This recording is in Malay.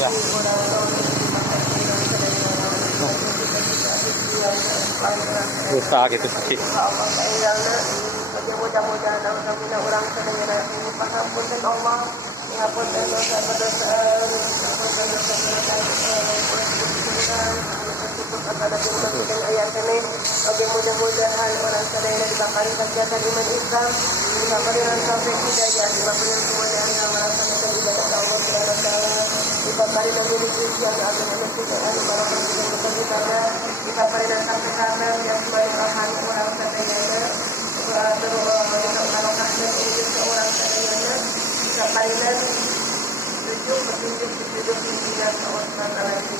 Ya. Luka gitu sih. Mudah-mudahan orang sedaya pangapunten Allah, ngapunten dosa-dosa, mudah-mudahan orang sedaya dibakari kegiatan iman Islam, dibakari sampai hidayah, dibakari kemudian melaksanakan ibadah Allah Subhanahu wa taala, dibakari memiliki yang akan menentukan melakukan ibadah, dibakari sampai karena yang semuanya orang sedaya seorang sadayana bisa parinan tujuh petunjuk Allah Subhanahu wa taala.